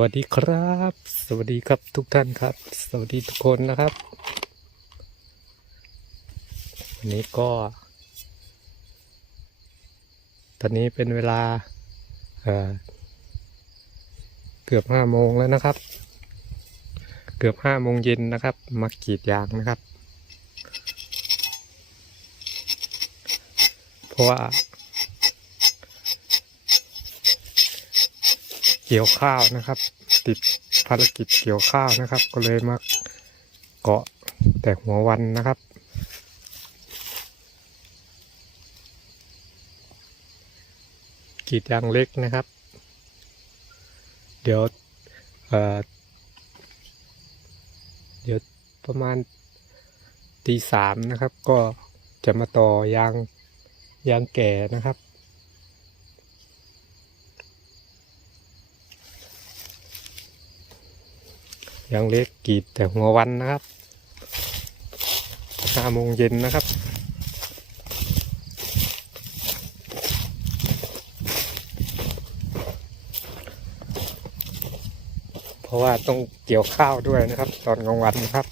วัสดีครับ สวัสดีครับทุกท่านครับ สวัสดีทุกคนนะครับ วันนี้ก็ ตอนนี้เป็นเวลาเเกือบห้าโมงแล้วนะครับ เกือบห้าโมงเย็นนะครับ มากรีดยางนะครับ เพราะว่า เกี่ยวข้าวนะครับ ติดภารกิจเกี่ยวข้าวนะครับ ก็เลยมาเกาะแต่หัววันนะครับ กีดยางเล็กนะครับ เดี๋ยวเเดี๋ยวประมาณตีสามนะครับ ก็จะมาต่อยางยางแก่นะครับ ยังเล็กกีดแต่หัววันนะครับห้าโมงเย็นนะครับ เพราะว่าต้องเกี่ยวข้าวด้วยนะครับ ตอนกลางวันนะครับ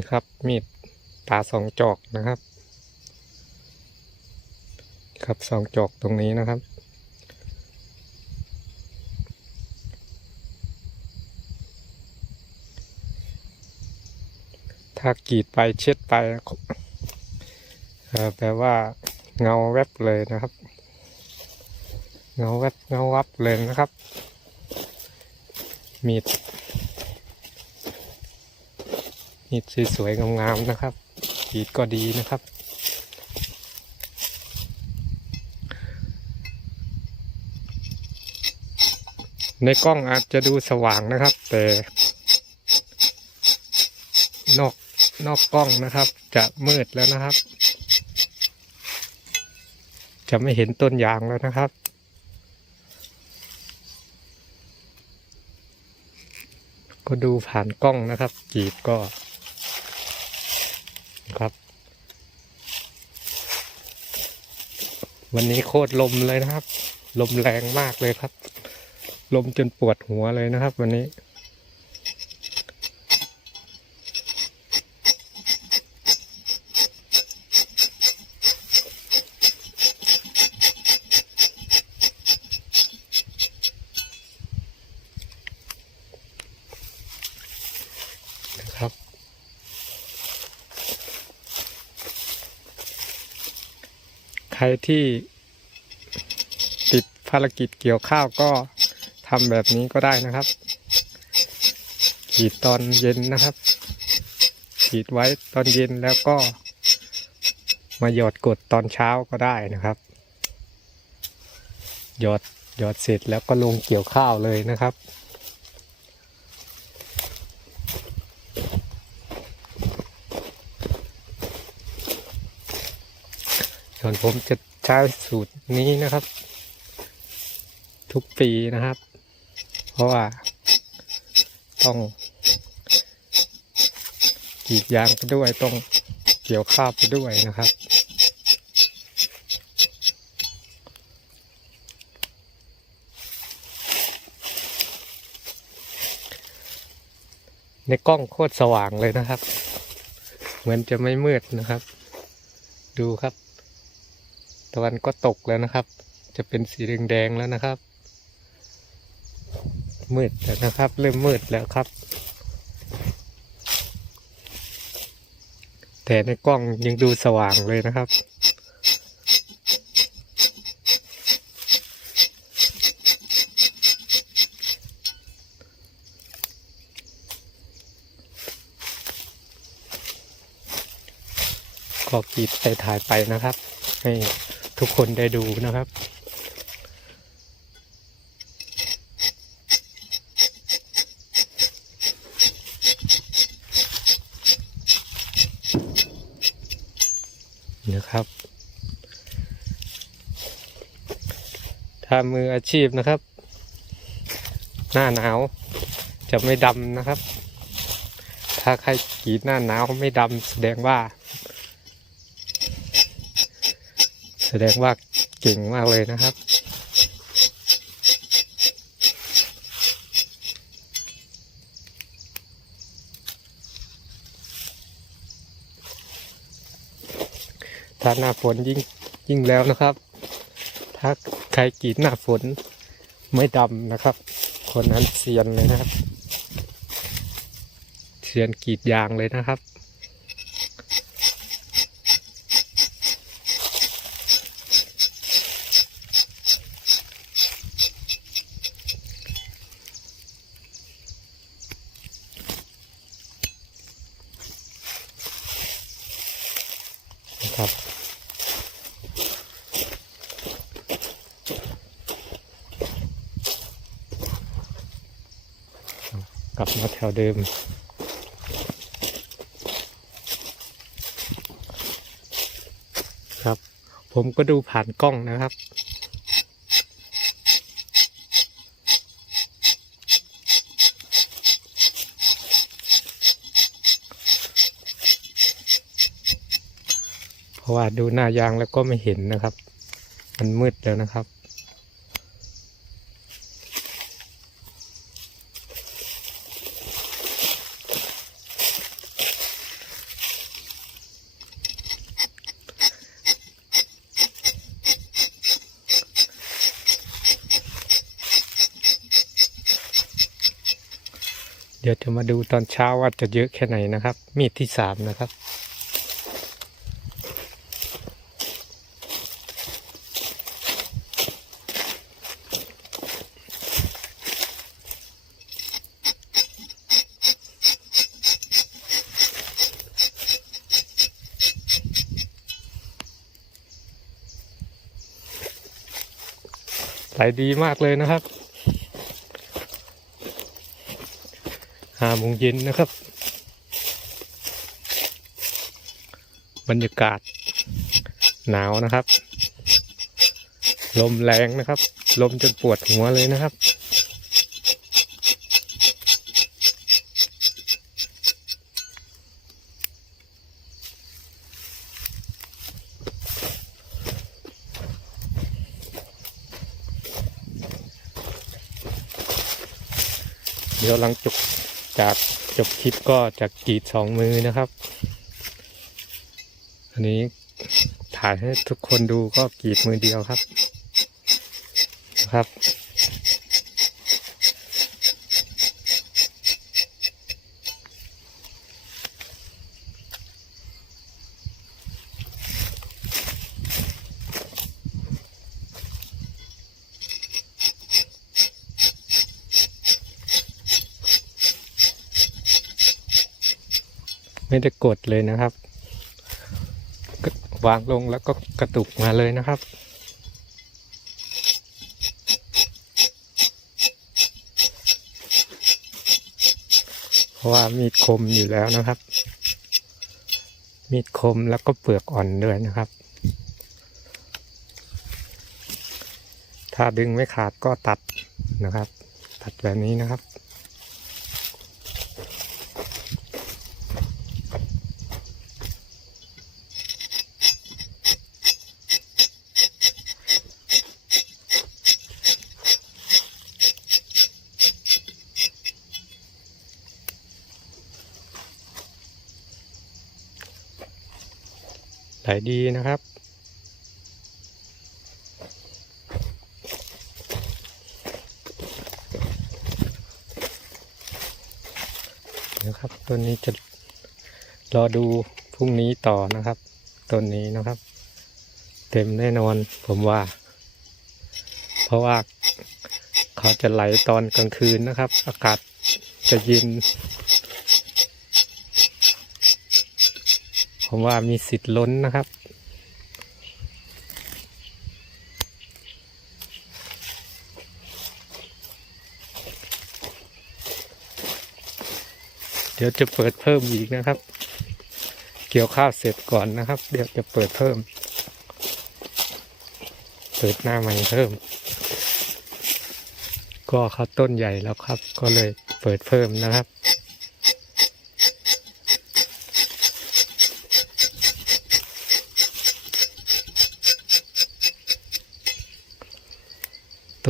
นี่ครับ มีดตาสองจอกนะครับ ครับสองจอกตรงนี้นะครับ ถ้ากรีดไปเช็ดไปแปลว่าเงาแวบเลยนะครับ เงาแวบเงาวับเลยนะครับ มีด มีดสวยๆงามๆนะครับกรีดก็ดีนะครับ ในกล้องอาจจะดูสว่างนะครับ แต่ นอกนอกกล้องนะครับ จะมืดแล้วนะครับ จะไม่เห็นต้นยางแล้วนะครับก็ดูผ่านกล้องนะครับกรีดก็ ครับ วันนี้โคตรลมเลยนะครับ ลมแรงมากเลยครับ ลมจนปวดหัวเลยนะครับ วันนี้ นะครับ ใค รที่ติดภารกิจเกี่ยวข้าวก็ทำแบบนี้ก็ได้นะครับกรีดตอนเย็นนะครับกรีดไว้ตอนเย็นแล้วก็ มาหยอดกดตอนเช้าก็ได้นะครับ หยอดหยอดเสร็จแล้วก็ลงเกี่ยวข้าวเลยนะครับ ส่วนผมจะใช้สูตรนี้นะครับ ทุกปีนะครับ เพราะว่าต้องกรีดยางไปด้วยต้องเกี่ยวข้าวไปด้วยนะครับ ในกล้องโคตรสว่างเลยนะครับ เหมือนจะไม่มืดนะครับ ดูครับ ตะวันก็ตกแล้วนะครับ จะเป็นสีแดงๆแล้วนะครับ มืดแล้วนะครับ เริ่มมืดแล้วครับ แต่ในกล้องยังดูสว่างเลยนะครับก็กรีดไปถ่ายไปนะครับ ให้ ทุกคนได้ดูนะครับ นะครับทำมืออาชีพนะครับ หน้าหนาวจะไม่ดำนะครับ ถ้าใครกีดหน้าหนาวไม่ดำแสดงว่า แสดงว่าเก่งมากเลยนะครับ ถ้าหน้าฝนยิ่งยิ่งแล้วนะครับ ถ้าใครกรีดหน้าฝนไม่ดำนะครับ คนนั้นเซียนเลยนะครับเซียนกรีดยางเลยนะครับ ครับ กลับมาแถวเดิมครับ ผมก็ดูผ่านกล้องนะครับ ราะว่าดูหน้ายางแล้วก็ไม่เห็นนะครับ มันมืดแล้วนะครับ เดี๋ยวจะมาดูตอนเช้าว่าจะเยอะแค่ไหนนะครับ มีดที่สามนะครับ ไหลดีมากเลยนะครับห้าโมงเย็นนะครับ บรรยากาศหนาวนะครับ ลมแรงนะครับ ลมจนปวดหัวเลยนะครับ เดี๋ยวหลังจบจากจบคลิปก็จะกรีดสองมือนะครับ อันนี้ถ่ายให้ทุกคนดูก็กรีดมือเดียวครับนะครับ ไม่ได้กดเลยนะครับกวางลงแล้วก็กระตุกมาเลยนะครับเพราะว่ามีดคมอยู่แล้วนะครับ มีดคมแล้วก็เปลือกอ่อนด้วยนะครับ ถ้าดึงไม่ขาดก็ตัดนะครับ ตัดแบบนี้นะครับ ไหลดีนะครับนะครับต้นนี้จะรอดูพรุ่งนี้ต่อนะครับต้นนี้นะครับ เต็มแน่นอนผมว่า เพราะว่าเขาจะไหลตอนกลางคืนนะครับ อากาศจะเย็น ผมว่ามีสิทธิ์ล้นนะครับ เดี๋ยวจะเปิดเพิ่มอีกนะครับ เกี่ยวข้าวเสร็จก่อนนะครับ เดี๋ยวจะเปิดเพิ่ม เปิดหน้าใหม่เพิ่ม ก็เขาต้นใหญ่แล้วครับ ก็เลยเปิดเพิ่มนะครับ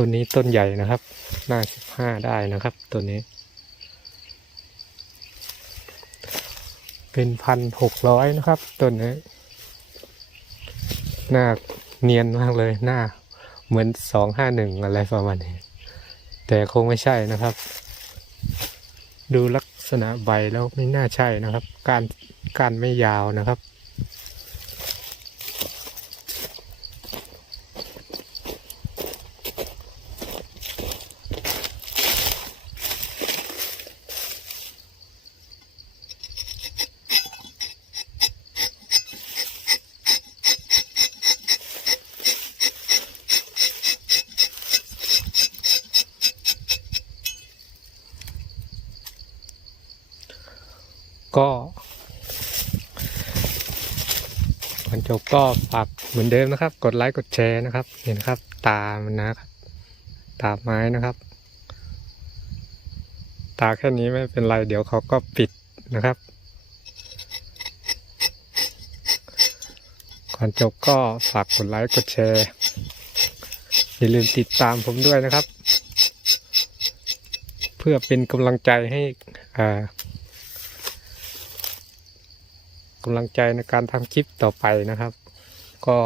ต้นนี้ต้นใหญ่นะครับ หน้าสิบห้าได้นะครับตัวนี้ เป็นพันหกร้อยนะครับต้นนี้หน้าเนียนมากเลยหน้าเหมือนสองห้าหนึ่งอะไรประมาณนี้ แต่คงไม่ใช่นะครับ ดูลักษณะใบแล้วไม่น่าใช่นะครับ การการไม่ยาวนะครับ ก็ก่อนจบก็ฝากเหมือนเดิมนะครับ กดไลค์กดแชร์นะครับ เห็นครับ ตามันนะครับ ตาไม้นะครับ ตาแค่นี้ไม่เป็นไร เดี๋ยวเขาก็ปิดนะครับ ก่อนจบก็ฝากกดไลค์กดแชร์อย่าลืมติดตามผมด้วยนะครับ เพื่อเป็นกำลังใจให้อ่า กำลังใจในการทำคลิปต่อไปนะครับ ก็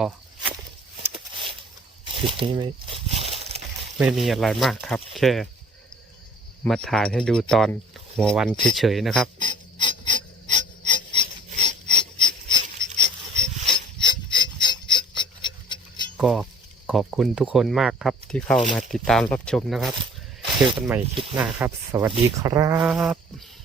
คลิปนี้ไม่ไม่มีอะไรมากครับ แค่มาถ่ายให้ดูตอนหัววันเฉยๆนะครับก็ขอบคุณทุกคนมากครับที่เข้ามาติดตามรับชมนะครับ เจอกันใหม่คลิปหน้าครับ สวัสดีครับ